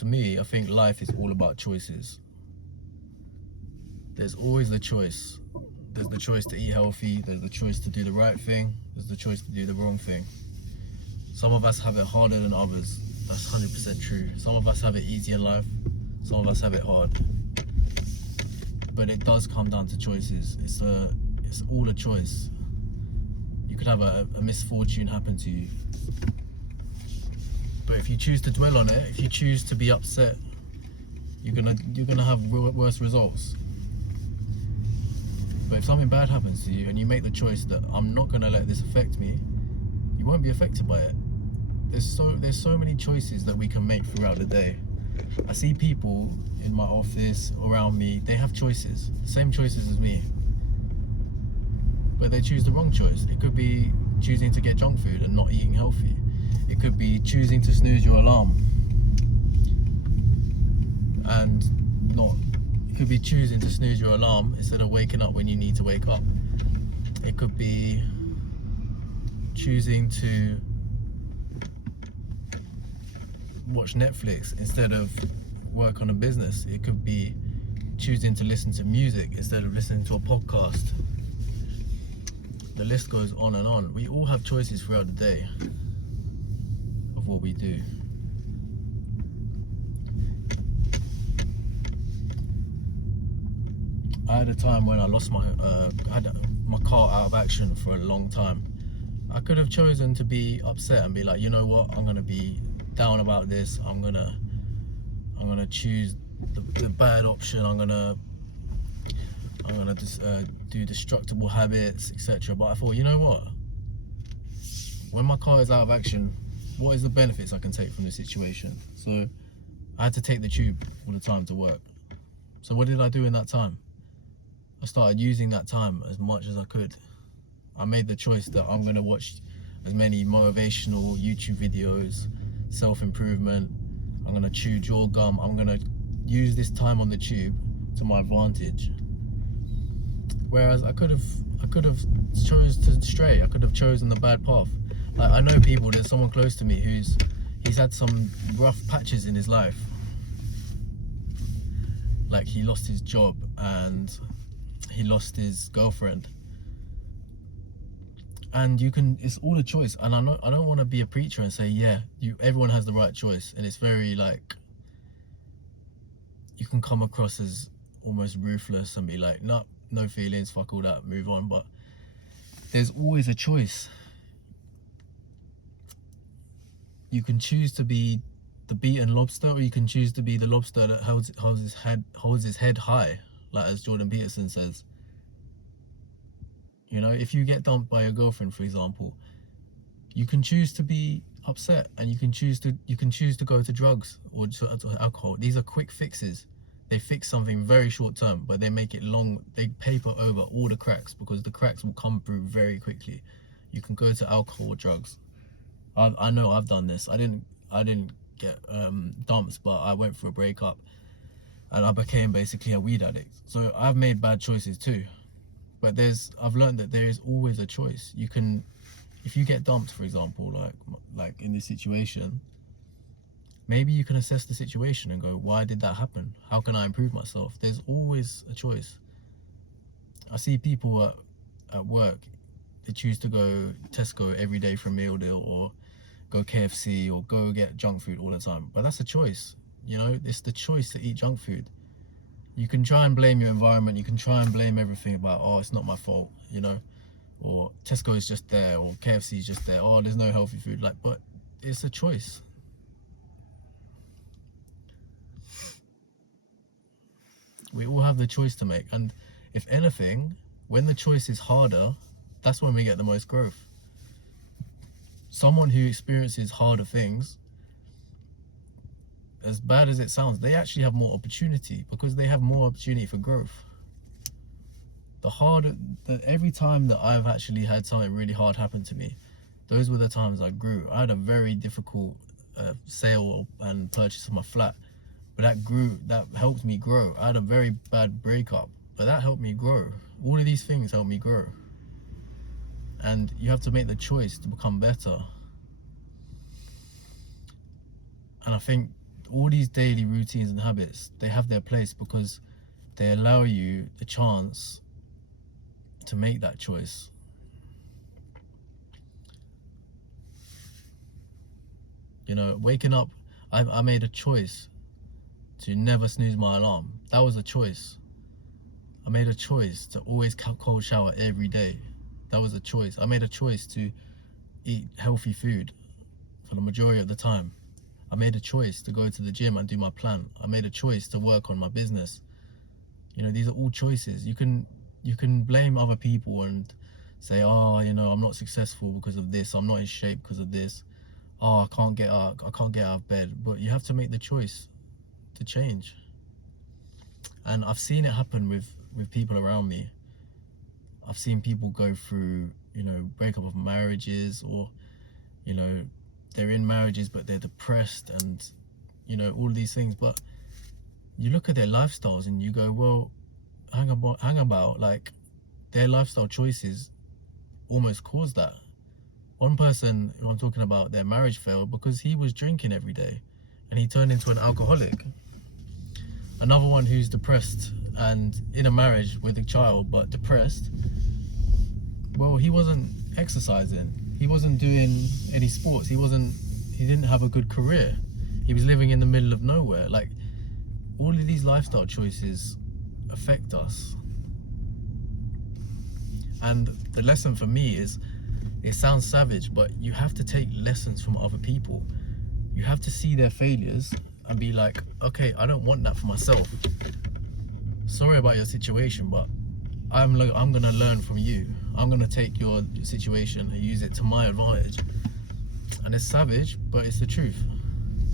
to me, I think life is all about choices. There's always a choice. There's the choice to eat healthy, there's the choice to do the right thing, there's the choice to do the wrong thing. Some of us have it harder than others. That's 100% true. Some of us have it easy in life, some of us have it hard. But it does come down to choices. It's all a choice. You could have a misfortune happen to you. But if you choose to dwell on it, if you choose to be upset, you're gonna have worse results. But if something bad happens to you and you make the choice that I'm not gonna let this affect me, you won't be affected by it. There's so many choices that we can make throughout the day. I see people in my office, around me, they have choices, the same choices as me, but they choose the wrong choice. It could be choosing to get junk food and not eating healthy. It could be choosing to snooze your alarm and not. It could be choosing to snooze your alarm instead of waking up when you need to wake up. It could be choosing to watch Netflix instead of work on a business. It could be choosing to listen to music instead of listening to a podcast. The list goes on and on. We all have choices throughout the day of what we do. I had a time when I lost my car out of action for a long time. I could have chosen to be upset and be like, you know what, I'm gonna be down about this. I'm gonna choose the bad option. I'm gonna just do destructible habits, etc. But I thought, you know what? When my car is out of action, what is the benefits I can take from the situation? So I had to take the tube all the time to work. So what did I do in that time? I started using that time as much as I could. I made the choice that I'm gonna watch as many motivational YouTube videos, self-improvement. I'm gonna chew jaw gum. I'm gonna use this time on the tube to my advantage. Whereas I could have chose to stray. I could have chosen the bad path. Like, I know people, there's someone close to me he's had some rough patches in his life. Like, he lost his job and he lost his girlfriend. And it's all a choice. And I don't want to be a preacher and say, yeah, everyone has the right choice. And it's very like, you can come across as almost ruthless and be like, no feelings, fuck all that, move on. But there's always a choice. You can choose to be the beaten lobster, or you can choose to be the lobster that holds his head high, like as Jordan Peterson says. You know, if you get dumped by your girlfriend, for example, you can choose to be upset, and you can choose to go to drugs or to alcohol. These are quick fixes. They fix something very short term, but they make it long. They paper over all the cracks, because the cracks will come through very quickly. You can go to alcohol or drugs. I know I've done this. I didn't get dumped, but I went through a breakup and I became basically a weed addict. So I've made bad choices too. But I've learned that there is always a choice. You can, if you get dumped, for example, like in this situation, maybe you can assess the situation and go, why did that happen? How can I improve myself? There's always a choice. I see people at work, they choose to go Tesco every day for a meal deal, or go KFC, or go get junk food all the time. But that's a choice. You know, it's the choice to eat junk food. You can try and blame your environment. You can try and blame everything about, oh, it's not my fault, you know, or Tesco is just there, or KFC is just there. Oh, there's no healthy food. Like, but it's a choice. We all have the choice to make. And if anything, when the choice is harder, that's when we get the most growth. Someone who experiences harder things, as bad as it sounds, they actually have more opportunity, because they have more opportunity for growth. Every time that I've actually had something really hard happen to me, those were the times I grew. I had a very difficult sale and purchase of my flat, but that helped me grow. I had a very bad breakup, but that helped me grow. All of these things helped me grow. And you have to make the choice to become better. And I think all these daily routines and habits, they have their place because they allow you the chance to make that choice. You know, waking up, I made a choice to never snooze my alarm. That was a choice. I made a choice to always cold shower every day. That was a choice. I made a choice to eat healthy food for the majority of the time. I made a choice to go to the gym and do my plan. I made a choice to work on my business. You know, these are all choices. You can blame other people and say, oh, you know, I'm not successful because of this. I'm not in shape because of this. Oh, I can't get out of bed. But you have to make the choice to change. And I've seen it happen with people around me. I've seen people go through, you know, breakup of marriages, or, you know, they're in marriages but they're depressed, and, you know, all these things. But you look at their lifestyles and you go, well, hang about, like, their lifestyle choices almost caused that. One person who I'm talking about, their marriage failed because he was drinking every day and he turned into an alcoholic. Another one who's depressed and in a marriage with a child but depressed, well, he wasn't exercising, he wasn't doing any sports, he didn't have a good career, he was living in the middle of nowhere. Like, all of these lifestyle choices affect us. And the lesson for me is, it sounds savage, but you have to take lessons from other people. You have to see their failures and be like, okay, I don't want that for myself. Sorry about your situation, but I'm gonna learn from you. I'm gonna take your situation and use it to my advantage. And it's savage, but it's the truth.